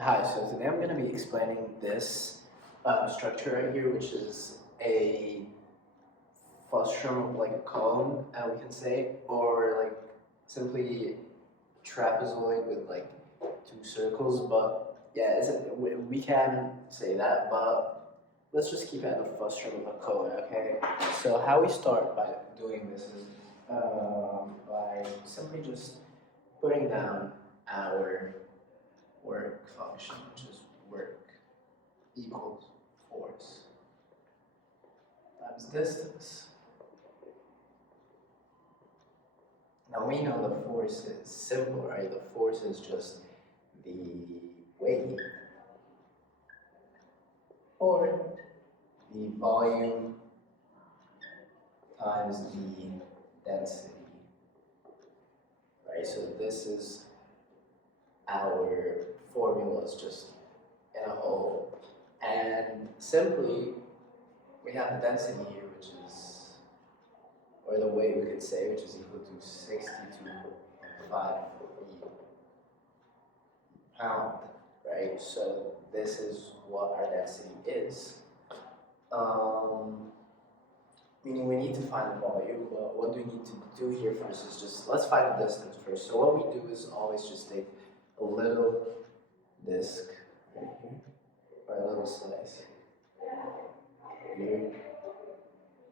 Hi, so today I'm going to be explaining this structure right here, which is a frustum of like a cone, we can say, or like simply trapezoid with like two circles. But yeah, we can say that, but let's just keep it at the frustum of a cone, okay? So how we start by doing this is by simply just putting down our work function, which is work equals force times distance. Now we know the force is simple, right? The force is just the weight or the volume times the density, right? So this is our formulas just in a whole. And simply, we have the density here, which is, or the weight we could say, which is equal to 62.5 pound, right? So this is what our density is. Meaning we need to find the volume. Well, what do we need to do here first is just, let's find the distance first. So what we do is always just take a little disc right here, or a little slice here,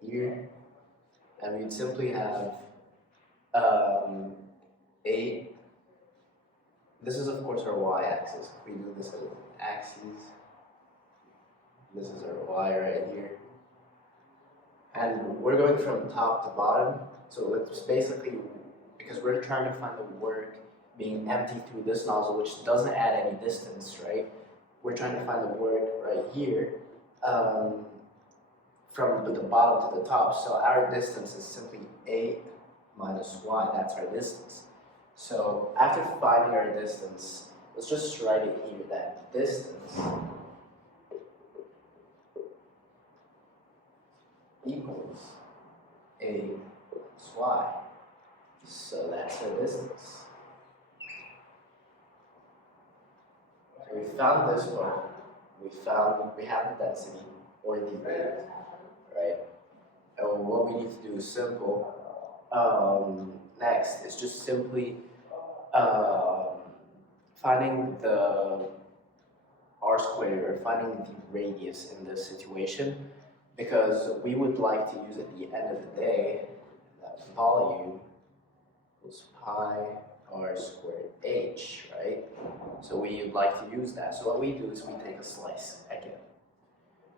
here, and we'd simply have 8. This is of course our y-axis. If we do this as axes, this is our y right here. And we're going from top to bottom, so it's basically, because we're trying to find the work being empty through this nozzle, which doesn't add any distance, right? We're trying to find the work right here from the bottom to the top. So our distance is simply 8 minus y, that's our distance. So after finding our distance, let's just write it here, that distance equals a plus y. So that's our distance. So we found this one. We have the density or the weight, right? And what we need to do is simple. Next is just simply finding the r squared, or finding the radius in this situation, because we would like to use at the end of the day that volume equals pi r squared h, right? So we would like to use that. So what we do is we take a slice again,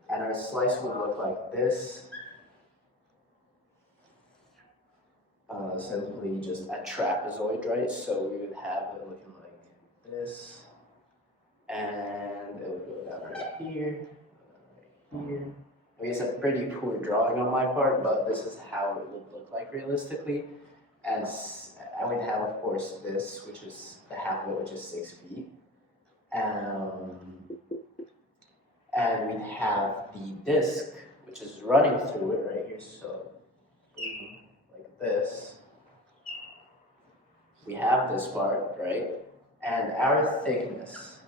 and our slice would look like this. Simply just a trapezoid, right? So we would have it looking like this, and it would go down right here, right here. I mean, it's a pretty poor drawing on my part, but this is how it would look like realistically. And I would have, of course, this, which is the half of it, which is 6 feet. And we'd have the disc, which is running through it right here, so like this. We have this part, right? And our thickness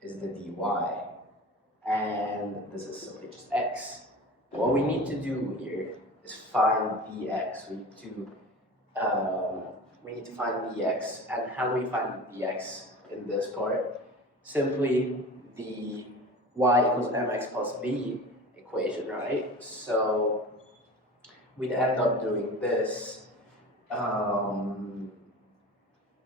is the dy. And this is simply just x. What we need to do here is find dx. We need to find dx. And how do we find dx in this part? Simply the y equals mx plus b equation, right? So we'd end up doing this.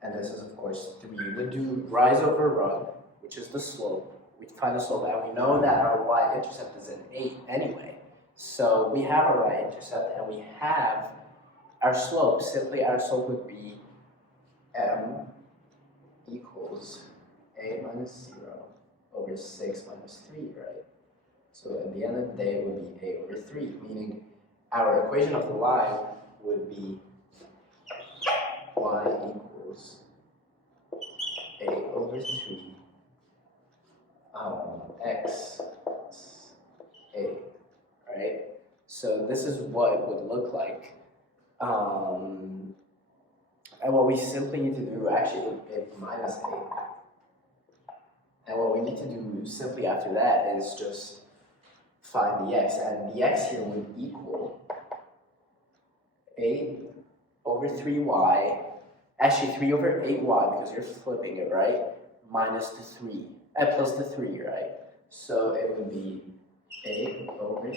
And this is, of course, 3. We'd do rise over run, which is the slope. We'd find the slope, and we know that our y-intercept is an 8 anyway. So we have our y-intercept, and we have our slope. Simply, our slope would be m equals a minus 0 over 6 minus 3, right? So at the end of the day, it would be a over 3, meaning our equation of the line would be y equals a over 3 x plus a, right? So this is what it would look like. And what we simply need to do, actually, if minus a, And what we need to do simply after that is just find the x, and the x here would equal 8 over 3y, actually 3 over 8y because you're flipping it, right? Minus the 3, plus the 3, right? So it would be 8 over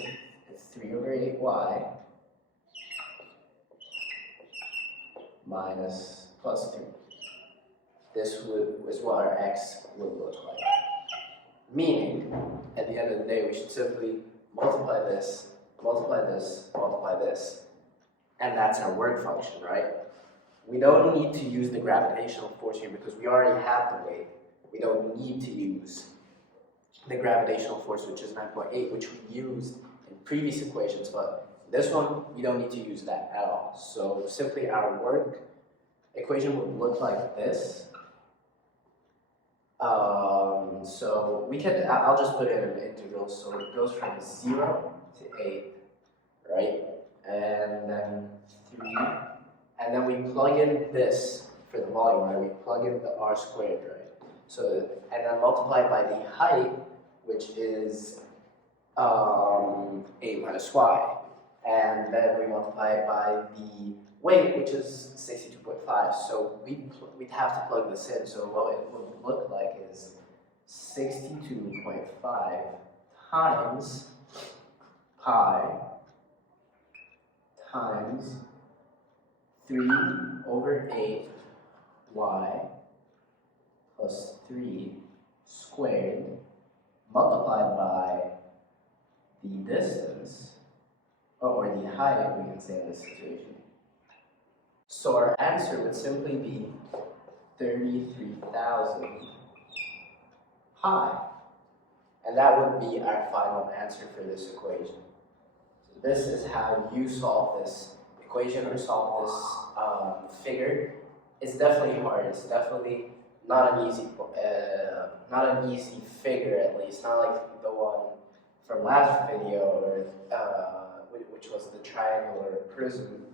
3 over 8y minus plus 3. This is what our x would look like. Meaning, at the end of the day, we should simply multiply this, multiply this, multiply this. And that's our work function, right? We don't need to use the gravitational force here because we already have the weight. We don't need to use the gravitational force, which is 9.8, which we used in previous equations, but this one, we don't need to use that at all. So simply our work equation would look like this. So we can, I'll just put it in an integral, so it goes from 0 to 8, right? And then 3, and then we plug in this for the volume, right? We plug in the r squared, right? So, and then multiply by the height, which is 8 minus y. And then we multiply it by the weight, which is 62.5. So we'd have to plug this in. So what it would look like is 62.5 times pi times 3 over 8 y plus 3 squared multiplied by the distance, or the height, we can say in this situation. So our answer would simply be 33,000 pi. And that would be our final answer for this equation. So this is how you solve this equation or solve this figure. It's definitely hard. It's definitely not an easy figure, at least. Not like the one from last video, or which was the triangular prism.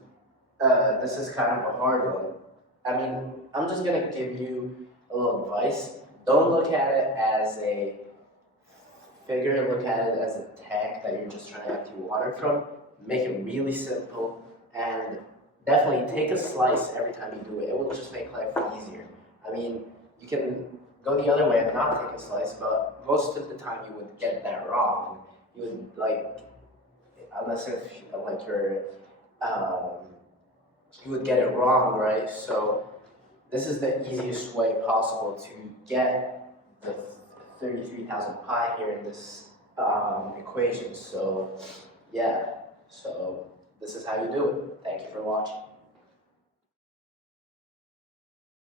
This is kind of a hard one. I mean, I'm just gonna give you a little advice. Don't look at it as a figure, look at it as a tank that you're just trying to empty water from. Make it really simple, and definitely take a slice every time you do it. It will just make life easier. I mean, you can go the other way and not take a slice, but most of the time you would get that wrong. You would, like, unless if like you would get it wrong, right? So this is the easiest way possible to get the 33,000 pi here in this equation. So yeah, so this is how you do it. Thank you for watching.